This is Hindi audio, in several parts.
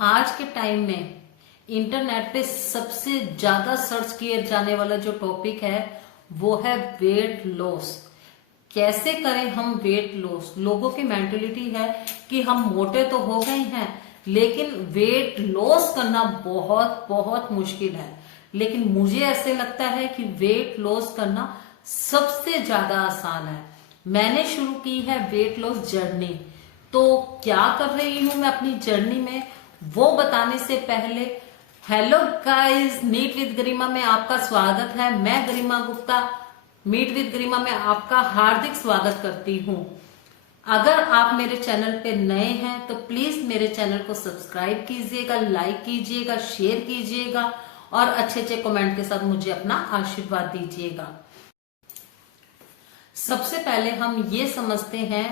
आज के टाइम में इंटरनेट पे सबसे ज्यादा सर्च किए जाने वाला जो टॉपिक है वो है वेट लॉस। कैसे करें हम वेट लॉस? लोगों की मेंटेलिटी है कि हम मोटे तो हो गए हैं लेकिन वेट लॉस करना बहुत बहुत मुश्किल है। लेकिन मुझे ऐसे लगता है कि वेट लॉस करना सबसे ज्यादा आसान है। मैंने शुरू की है वेट लॉस जर्नी। तो क्या कर रही हूं मैं अपनी जर्नी में, वो बताने से पहले हेलो गाइस, मीट विद गरिमा में आपका स्वागत है। मैं गरिमा गुप्ता मीट विद गरिमा में आपका हार्दिक स्वागत करती हूँ। अगर आप मेरे चैनल पे नए हैं तो प्लीज मेरे चैनल को सब्सक्राइब कीजिएगा, लाइक कीजिएगा, शेयर कीजिएगा और अच्छे अच्छे कमेंट के साथ मुझे अपना आशीर्वाद दीजिएगा। सबसे पहले हम ये समझते हैं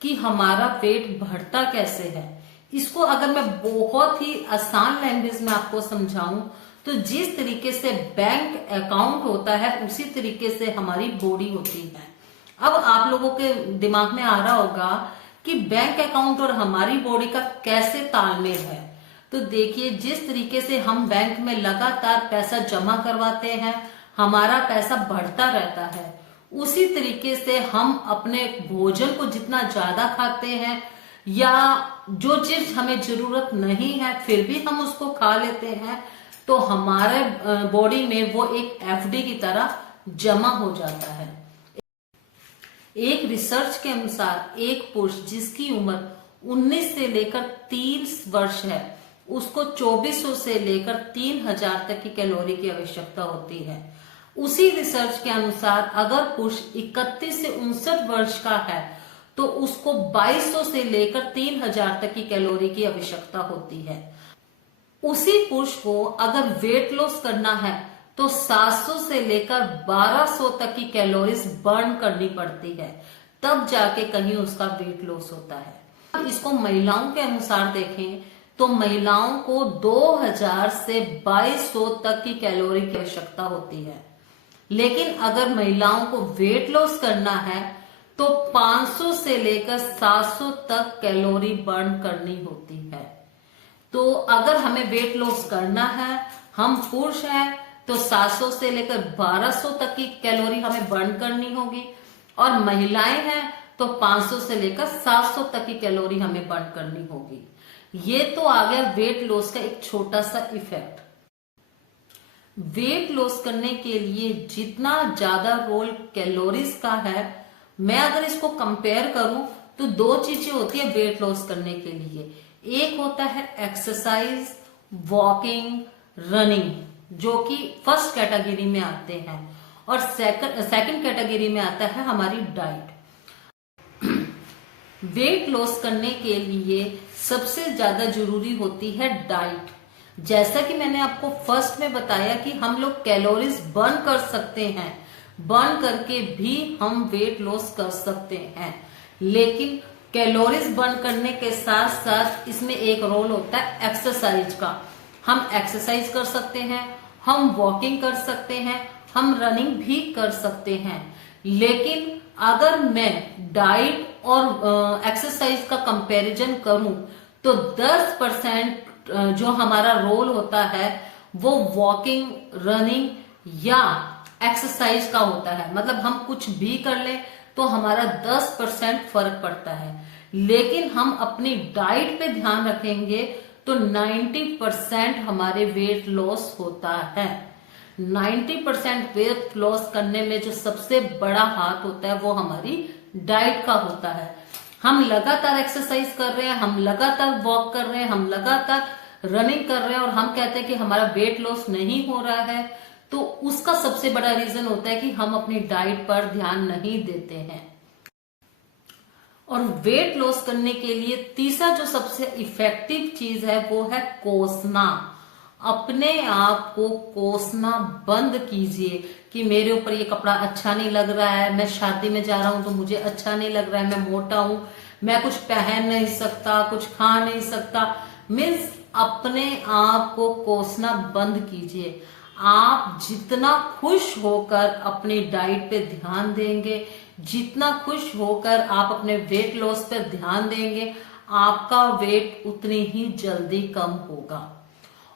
कि हमारा पेट बढ़ता कैसे है। इसको अगर मैं बहुत ही आसान लैंग्वेज में आपको समझाऊं तो जिस तरीके से बैंक अकाउंट होता है उसी तरीके से हमारी बॉडी होती है। अब आप लोगों के दिमाग में आ रहा होगा कि बैंक अकाउंट और हमारी बॉडी का कैसे तालमेल है। तो देखिए, जिस तरीके से हम बैंक में लगातार पैसा जमा करवाते हैं, हमारा पैसा बढ़ता रहता है, उसी तरीके से हम अपने भोजन को जितना ज्यादा खाते हैं या जो चीज हमें जरूरत नहीं है फिर भी हम उसको खा लेते हैं, तो हमारे बॉडी में वो एक एफडी की तरह जमा हो जाता है। एक रिसर्च के अनुसार एक पुरुष जिसकी उम्र 19 से लेकर 30 वर्ष है, उसको 2400 से लेकर 3000 तक की कैलोरी की आवश्यकता होती है। उसी रिसर्च के अनुसार अगर पुरुष 31 से 59 वर्ष का है तो उसको 2200 से लेकर 3000 तक की कैलोरी की आवश्यकता होती है। उसी पुरुष को अगर वेट लॉस करना है तो 700 से लेकर 1200 तक की कैलोरीज बर्न करनी पड़ती है, तब जाके कहीं उसका वेट लॉस होता है। इसको महिलाओं के अनुसार देखें तो महिलाओं को 2000 से 2200 तक की कैलोरी की आवश्यकता होती है। लेकिन अगर महिलाओं को वेट लॉस करना है तो 500 से लेकर 700 तक कैलोरी बर्न करनी होती है। तो अगर हमें वेट लॉस करना है, हम पुरुष हैं, तो 700 से लेकर 1200 तक की कैलोरी हमें बर्न करनी होगी और महिलाएं हैं तो 500 से लेकर 700 तक की कैलोरी हमें बर्न करनी होगी। ये तो आ गया वेट लॉस का एक छोटा सा इफेक्ट। वेट लॉस करने के लिए जितना ज्यादा रोल कैलोरीज का है, मैं अगर इसको कंपेयर करूं तो दो चीजें होती है वेट लॉस करने के लिए। एक होता है एक्सरसाइज, वॉकिंग, रनिंग, जो कि फर्स्ट कैटेगरी में आते हैं, और सेकंड कैटेगरी में आता है हमारी डाइट। वेट लॉस करने के लिए सबसे ज्यादा जरूरी होती है डाइट। जैसा कि मैंने आपको फर्स्ट में बताया कि हम लोग कैलोरीज बर्न कर सकते हैं, बर्न करके भी हम वेट लॉस कर सकते हैं। लेकिन कैलोरीज बर्न करने के साथ साथ इसमें एक रोल होता है एक्सरसाइज का। हम एक्सरसाइज कर सकते हैं, हम वॉकिंग कर सकते हैं, हम रनिंग भी कर सकते हैं। लेकिन अगर मैं डाइट और एक्सरसाइज का कंपैरिजन करूं तो 10% जो हमारा रोल होता है वो वॉकिंग, रनिंग या एक्सरसाइज का होता है। मतलब हम कुछ भी कर लें तो हमारा 10% फर्क पड़ता है। लेकिन हम अपनी डाइट पे ध्यान रखेंगे तो 90% हमारे वेट लॉस होता है। 90% वेट लॉस करने में जो सबसे बड़ा हाथ होता है वो हमारी डाइट का होता है। हम लगातार एक्सरसाइज कर रहे हैं, हम लगातार वॉक कर रहे हैं, हम लगातार रनिंग कर रहे हैं और हम कहते हैं कि हमारा वेट लॉस नहीं हो रहा है, तो उसका सबसे बड़ा रीजन होता है कि हम अपनी डाइट पर ध्यान नहीं देते हैं। और वेट लॉस करने के लिए तीसरा जो सबसे इफेक्टिव चीज है वो है कोसना। अपने आप को कोसना बंद कीजिए कि मेरे ऊपर ये कपड़ा अच्छा नहीं लग रहा है, मैं शादी में जा रहा हूं तो मुझे अच्छा नहीं लग रहा है, मैं मोटा हूं, मैं कुछ पहन नहीं सकता, कुछ खा नहीं सकता। मीन्स अपने आप को कोसना बंद कीजिए। आप जितना खुश होकर अपनी डाइट पे ध्यान देंगे, जितना खुश होकर आप अपने वेट लॉस पे ध्यान देंगे, आपका वेट उतनी ही जल्दी कम होगा।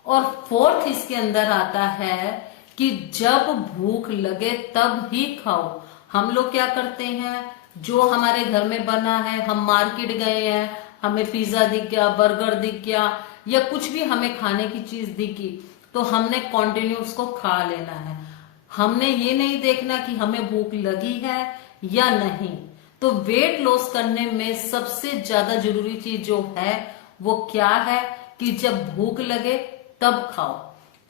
और फोर्थ इसके अंदर आता है कि जब भूख लगे तब ही खाओ। हम लोग क्या करते हैं, जो हमारे घर में बना है, हम मार्केट गए हैं, हमें पिज्जा दिख गया, बर्गर दिख गया, या कुछ भी हमें खाने की चीज दिखी, तो हमने कॉन्टिन्यू उसको खा लेना है। हमने ये नहीं देखना कि हमें भूख लगी है या नहीं। तो वेट लॉस करने में सबसे ज्यादा जरूरी चीज जो है वो क्या है कि जब भूख लगे तब खाओ।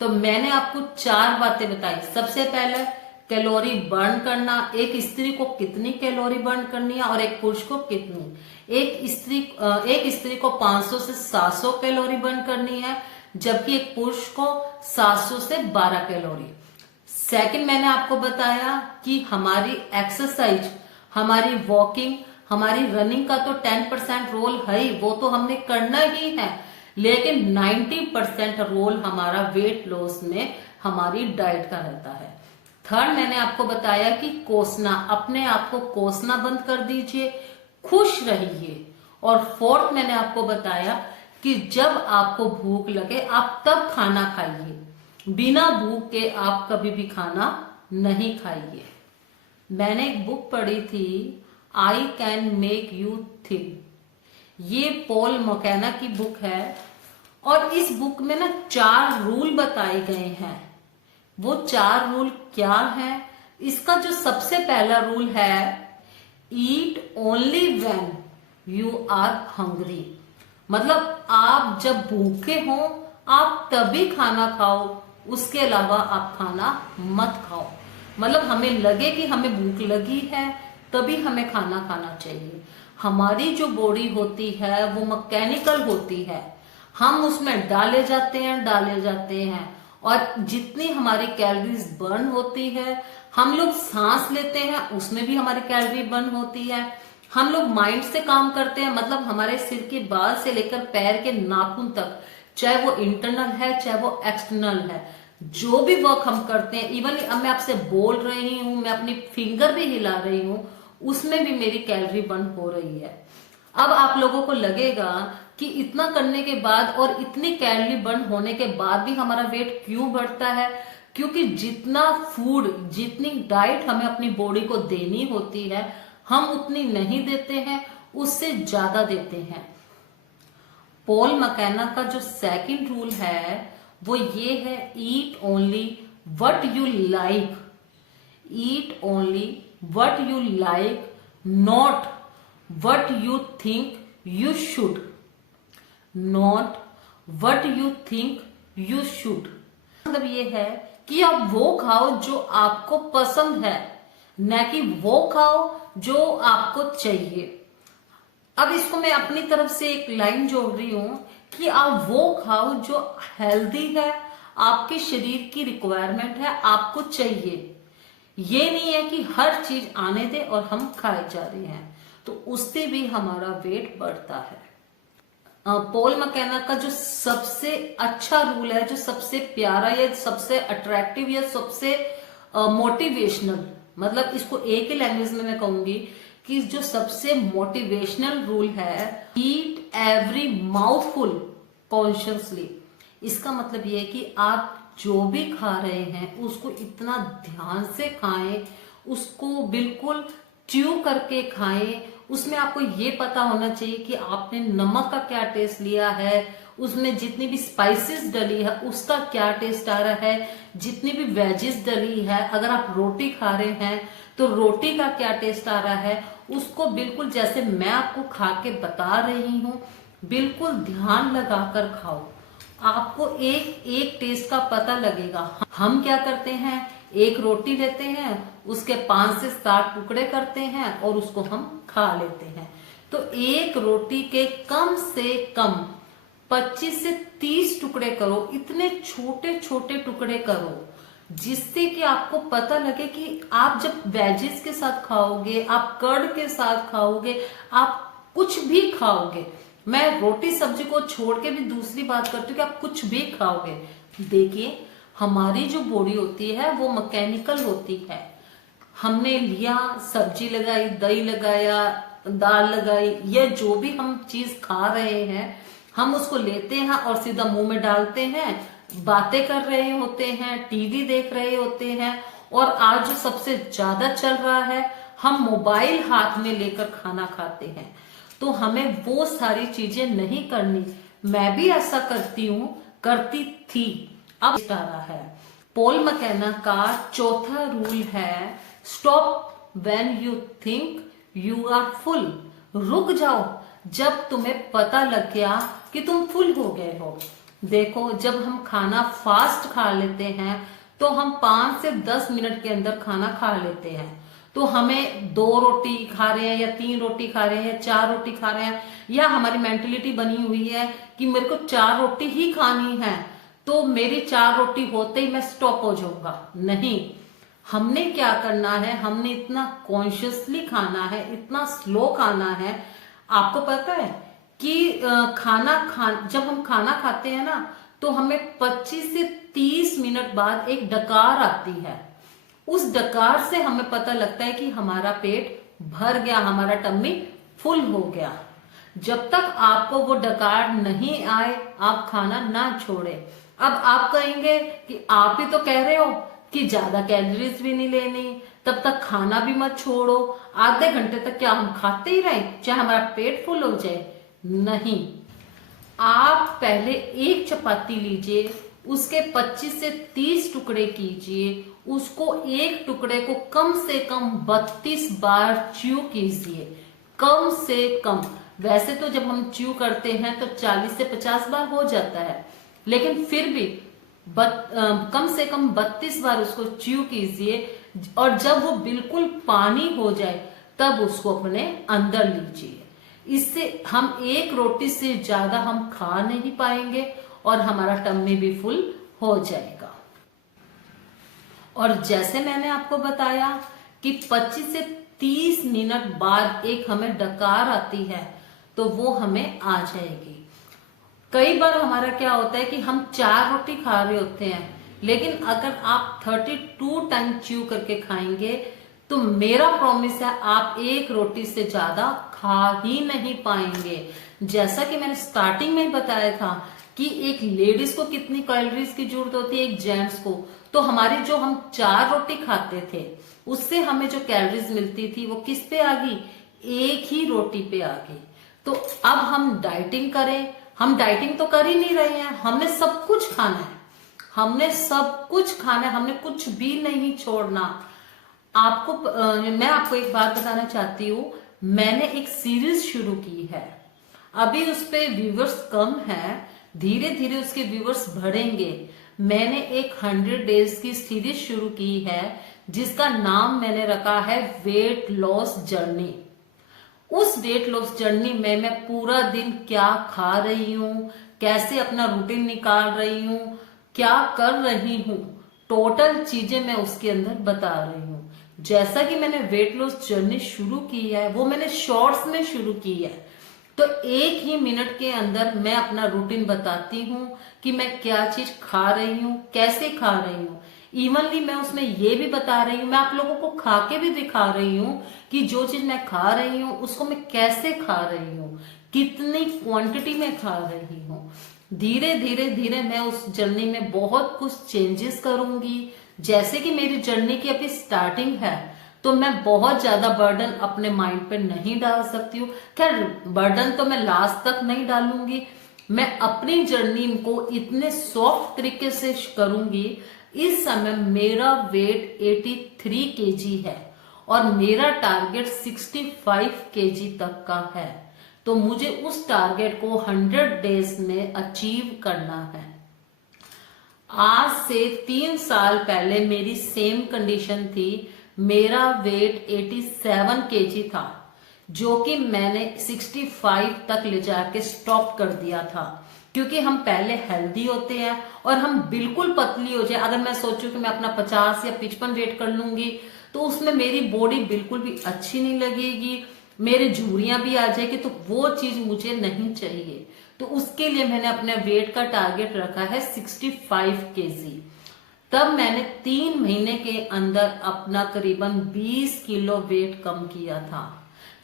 तो मैंने आपको 4 बातें बताई। सबसे पहले कैलोरी बर्न करना, एक स्त्री को कितनी कैलोरी बर्न करनी है और एक पुरुष को कितनी। एक स्त्री को 500 से 700 कैलोरी बर्न करनी है, जबकि एक पुरुष को 700 से 12 कैलोरी। सेकंड, मैंने आपको बताया कि हमारी एक्सरसाइज, हमारी वॉकिंग, हमारी रनिंग का तो 10% रोल है ही, वो तो हमने करना ही है, लेकिन 90% रोल हमारा वेट लॉस में हमारी डाइट का रहता है। थर्ड, मैंने आपको बताया कि कोसना, अपने आप को कोसना बंद कर दीजिए, खुश रहिए। और फोर्थ, मैंने आपको बताया कि जब आपको भूख लगे आप तब खाना खाइए, बिना भूख के आप कभी भी खाना नहीं खाइए। मैंने एक बुक पढ़ी थी, I can make you think. ये पॉल मकैना की बुक है और इस बुक में ना 4 रूल बताए गए हैं। वो 4 रूल क्या है? इसका जो सबसे पहला रूल है, eat only when you are hungry. मतलब आप जब भूखे हो आप तभी खाना खाओ, उसके अलावा आप खाना मत खाओ। मतलब हमें लगे कि हमें भूख लगी है तभी हमें खाना खाना चाहिए। हमारी जो बॉडी होती है वो मैकेनिकल होती है, हम उसमें डाले जाते हैं और जितनी हमारी कैलोरीज बर्न होती है, हम लोग सांस लेते हैं उसमें भी हमारी कैलोरी बर्न होती है। हम लोग माइंड से काम करते हैं, मतलब हमारे सिर के बाल से लेकर पैर के नाखून तक, चाहे वो इंटरनल है चाहे वो एक्सटर्नल है, जो भी वर्क हम करते हैं, इवन अब मैं आपसे बोल रही हूं, मैं अपनी फिंगर भी हिला रही हूं, उसमें भी मेरी कैलोरी बर्न हो रही है। अब आप लोगों को लगेगा कि इतना करने के बाद और इतनी कैलोरी बर्न होने के बाद भी हमारा वेट क्यों बढ़ता है? क्योंकि जितना फूड, जितनी डाइट हमें अपनी बॉडी को देनी होती है, हम उतनी नहीं देते हैं, उससे ज्यादा देते हैं। पॉल मकैना का जो सेकंड रूल है वो ये है, eat only what you like. Eat only what you like, not what you think you should. Not what you think you should मतलब ये है कि आप वो खाओ जो आपको पसंद है, न कि वो खाओ जो आपको चाहिए। अब इसको मैं अपनी तरफ से एक लाइन जोड़ रही हूं कि आप वो खाओ जो हेल्दी है, आपके शरीर की रिक्वायरमेंट है, आपको चाहिए। ये नहीं है कि हर चीज आने दे और हम खाए जा रहे हैं, तो उससे भी हमारा वेट बढ़ता है। पॉल मकैना का जो सबसे अच्छा रूल है, जो सबसे प्यारा या सबसे अट्रैक्टिव या सबसे मोटिवेशनल, मतलब इसको एक ही लैंग्वेज में मैं कहूंगी कि जो सबसे मोटिवेशनल रूल है, ईट एवरी माउथफुल कॉन्शियसली। इसका मतलब ये है कि आप जो भी खा रहे हैं उसको इतना ध्यान से खाएं, उसको बिल्कुल च्यू करके खाएं। उसमें आपको ये पता होना चाहिए कि आपने नमक का क्या टेस्ट लिया है, उसमें जितनी भी स्पाइसेस डली है उसका क्या टेस्ट आ रहा है, जितनी भी वेजेस डली है, अगर आप रोटी खा रहे हैं तो रोटी का क्या टेस्ट आ रहा है, उसको बिल्कुल जैसे मैं आपको खा के बता रही हूँ, बिल्कुल ध्यान लगाकर खाओ। आपको एक एक टेस्ट का पता लगेगा। हम क्या करते हैं, एक रोटी लेते हैं, उसके 5 से 7 टुकड़े करते हैं और उसको हम खा लेते हैं। तो एक रोटी के कम से कम 25 से 30 टुकड़े करो, इतने छोटे छोटे टुकड़े करो जिससे कि आपको पता लगे कि आप जब वेजेस के साथ खाओगे, आप कर्ड के साथ खाओगे, आप कुछ भी खाओगे, मैं रोटी सब्जी को छोड़ के भी दूसरी बात करती हूँ कि आप कुछ भी खाओगे। देखिए हमारी जो बॉडी होती है वो मैकेनिकल होती है। हमने लिया, सब्जी लगाई, दही लगाया, दाल लगाई या जो भी हम चीज खा रहे हैं, हम उसको लेते हैं और सीधा मुंह में डालते हैं, बातें कर रहे होते हैं, टीवी देख रहे होते हैं। और आज जो सबसे ज्यादा चल रहा है, हम मोबाइल हाथ में लेकर खाना खाते हैं। तो हमें वो सारी चीजें नहीं करनी। मैं भी ऐसा करती हूँ, करती थी, अब आ रहा है। पॉल मैककेना का चौथा रूल है stop when you think you are full. रुक जाओ जब तुम्हें पता लग गया कि तुम फुल हो गए हो। देखो, जब हम खाना फास्ट खा लेते हैं तो हम 5 से 10 मिनट के अंदर खाना खा लेते हैं। तो हमें 2 रोटी खा रहे हैं या 3 रोटी खा रहे हैं या 4 रोटी खा रहे हैं, या हमारी मेंटेलिटी बनी हुई है कि मेरे को 4 रोटी ही खानी है, तो मेरी 4 रोटी होते ही मैं स्टॉप हो जाऊंगा। नहीं, हमने क्या करना है, हमने इतना कॉन्शियसली खाना है, इतना स्लो खाना है। आपको पता है कि जब हम खाना खाते हैं ना, तो हमें 25 से 30 मिनट बाद एक डकार आती है। उस डकार से हमें पता लगता है कि हमारा पेट भर गया, हमारा टम्मी फुल हो गया। जब तक आपको वो डकार नहीं आए, आप खाना ना छोड़े। अब आप कहेंगे कि आप ही तो कह रहे हो कि ज्यादा कैलोरीज भी नहीं लेनी, तब तक खाना भी मत छोड़ो। आधे घंटे तक क्या हम खाते ही रहे चाहे हमारा पेट फुल हो जाए? नहीं, आप पहले एक चपाती लीजिए, उसके 25 से 30 टुकड़े कीजिए, उसको एक टुकड़े को कम से कम 32 बार च्यू कीजिए, कम से कम। वैसे तो जब हम च्यू करते हैं तो 40 से 50 बार हो जाता है, लेकिन फिर भी कम से कम 32 बार उसको च्यू कीजिए। और जब वो बिल्कुल पानी हो जाए तब उसको अपने अंदर लीजिए। इससे हम एक रोटी से ज्यादा हम खा नहीं पाएंगे और हमारा टम्मी भी फुल हो जाएगा। और जैसे मैंने आपको बताया कि 25 से 30 मिनट बाद एक हमें डकार आती है, तो वो हमें आ जाएगी। कई बार हमारा क्या होता है कि हम 4 रोटी खा रहे होते हैं, लेकिन अगर आप 32 टाइम च्यू करके खाएंगे तो मेरा प्रॉमिस है आप एक रोटी से ज्यादा खा ही नहीं पाएंगे। जैसा कि मैंने स्टार्टिंग में ही बताया था कि एक लेडीज को कितनी कैलोरीज की जरूरत होती है, एक जेंट्स को। तो हमारी जो हम 4 रोटी खाते थे उससे हमें जो कैलोरीज मिलती थी वो किस पे आ गई? एक ही रोटी पे आ गई। तो अब हम डाइटिंग करें, हम डाइटिंग तो कर ही नहीं रहे हैं, हमने सब कुछ खाना है, हमने सब कुछ खाना है, हमने कुछ भी नहीं छोड़ना। मैं आपको एक बात बताना चाहती हूँ, मैंने एक सीरीज शुरू की है, अभी उस पे व्यूवर्स कम है, धीरे धीरे उसके व्यूवर्स बढ़ेंगे। मैंने एक 100 डेज की सीरीज शुरू की है जिसका नाम मैंने रखा है वेट लॉस जर्नी। उस वेट लॉस जर्नी में मैं पूरा दिन क्या खा रही हूँ, कैसे अपना रूटीन निकाल रही हूँ, क्या कर रही हूँ, टोटल चीजें मैं उसके अंदर बता रही हूँ। जैसा कि मैंने वेट लॉस जर्नी शुरू की है वो मैंने शॉर्ट्स में शुरू की है, तो 1 ही मिनट के अंदर मैं अपना रूटीन बताती हूँ कि मैं क्या चीज खा रही हूँ, कैसे खा रही हूँ। इवनली मैं उसमें ये भी बता रही हूँ, मैं आप लोगों को खा के भी दिखा रही हूँ कि जो चीज मैं खा रही हूँ उसको मैं कैसे खा रही हूँ, कितनी क्वांटिटी में खा रही हूँ। धीरे धीरे धीरे मैं उस जर्नी में बहुत कुछ चेंजेस करूंगी। जैसे कि मेरी जर्नी की अभी स्टार्टिंग है, तो मैं बहुत ज्यादा बर्डन अपने माइंड पे नहीं डाल सकती हूँ। खैर, बर्डन तो मैं लास्ट तक नहीं डालूंगी, मैं अपनी जर्नी को इतने सॉफ्ट तरीके से करूंगी। इस समय मेरा वेट 83 केजी है और मेरा टारगेट 65 केजी तक का है, तो मुझे उस टारगेट को 100 डेज में अचीव करना है। आज से 3 साल पहले मेरी सेम कंडीशन थी, मेरा वेट 87 केजी था, जो कि मैंने 65 तक ले जाके स्टॉप कर दिया था। क्योंकि हम पहले हेल्दी होते हैं और हम बिल्कुल पतली हो जाए, अगर मैं सोचूं कि मैं अपना 50 या 55 वेट कर लूंगी तो उसमें मेरी बॉडी बिल्कुल भी अच्छी नहीं लगेगी, मेरे झुर्रियां भी आ जाएगी, तो वो चीज मुझे नहीं चाहिए। तो उसके लिए मैंने अपने वेट का टारगेट रखा है 65 केजी। तब मैंने 3 महीने के अंदर अपना करीबन 20 किलो वेट कम किया था।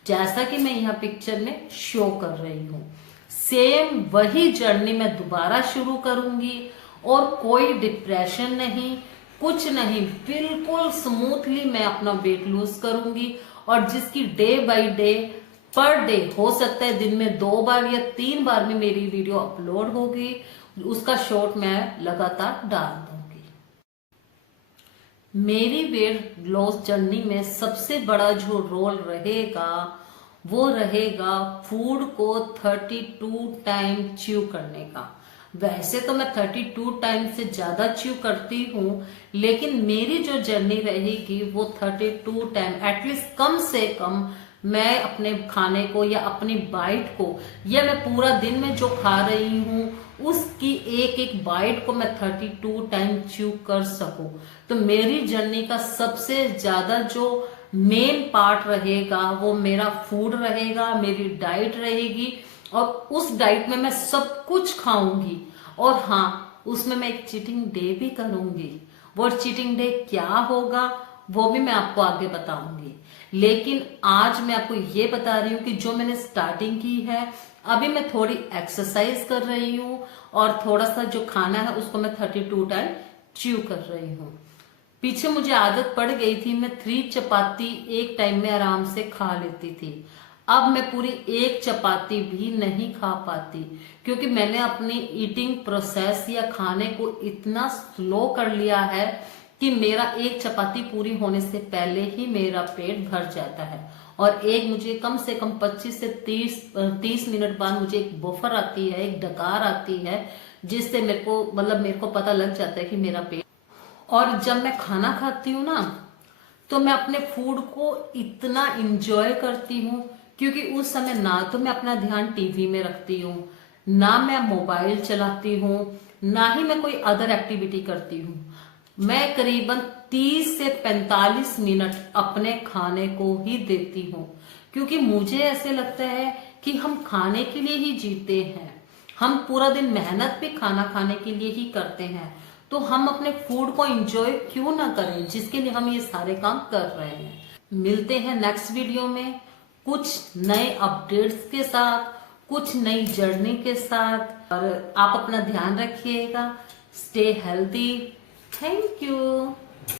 जैसा कि मैं यहाँ पिक्चर में शो कर रही हूँ। सेम वही जर्नी मैं दोबारा शुरू करूंगी और कोई डिप्रेशन नहीं, कुछ नहीं, बिल्कुल स्मूथली मैं अपना वेट लूज करूंगी। और जिसकी day by day, per day, हो सकता है दिन में 2 बार या 3 बार में मेरी वीडियो अपलोड होगी, उसका शॉर्ट मैं लगातार डाल दूंगी। मेरी वेट लॉस जर्नी में सबसे बड़ा जो रोल रहेगा वो रहेगा फूड को 32 टाइम च्यू करने का। वैसे तो मैं 32 टाइम से ज्यादा च्यू करती हूँ, लेकिन मेरी जो जर्नी रहेगी वो 32 टाइम, एटलीस्ट कम से कम मैं अपने खाने को या अपनी बाइट को, या मैं पूरा दिन में जो खा रही हूँ उसकी एक एक बाइट को मैं 32 टाइम च्यू कर सकूं। तो मेरी जर्नी का सबसे ज्यादा जो मेन पार्ट रहेगा वो मेरा फूड रहेगा, मेरी डाइट रहेगी। और उस डाइट में मैं सब कुछ खाऊंगी। और हाँ, उसमें मैं एक चीटिंग डे भी करूंगी। वो चीटिंग डे क्या होगा वो भी मैं आपको आगे बताऊंगी। लेकिन आज मैं आपको ये बता रही हूँ कि जो मैंने स्टार्टिंग की है, अभी मैं थोड़ी एक्सरसाइज कर रही हूँ और थोड़ा सा जो खाना है उसको मैं 32 टाइम च्यू कर रही हूँ। पीछे मुझे आदत पड़ गई थी, मैं 3 चपाती एक टाइम में आराम से खा लेती थी। अब मैं पूरी 1 चपाती भी नहीं खा पाती, क्योंकि मैंने अपनी ईटिंग प्रोसेस या खाने को इतना स्लो कर लिया है कि मेरा 1 चपाती पूरी होने से पहले ही मेरा पेट भर जाता है। और मुझे कम से कम 25 से 30 मिनट बाद मुझे एक बफर आती है, एक डकार आती है, जिससे मेरे को पता लग जाता है कि मेरा पेट। और जब मैं खाना खाती हूँ ना, तो मैं अपने फूड को इतना इंजॉय करती हूँ, क्योंकि उस समय ना तो मैं अपना ध्यान टीवी में रखती हूँ, ना मैं मोबाइल चलाती हूँ, ना ही मैं कोई अदर एक्टिविटी करती हूँ। मैं करीबन 30 से 45 मिनट अपने खाने को ही देती हूँ, क्योंकि मुझे ऐसे लगता है कि हम खाने के लिए ही जीते हैं। हम पूरा दिन मेहनत भी खाना खाने के लिए ही करते हैं, तो हम अपने फूड को एंजॉय क्यों ना करें, जिसके लिए हम ये सारे काम कर रहे हैं। मिलते हैं नेक्स्ट वीडियो में कुछ नए अपडेट्स के साथ, कुछ नई जर्नी के साथ। और आप अपना ध्यान रखिएगा। Stay healthy. Thank you.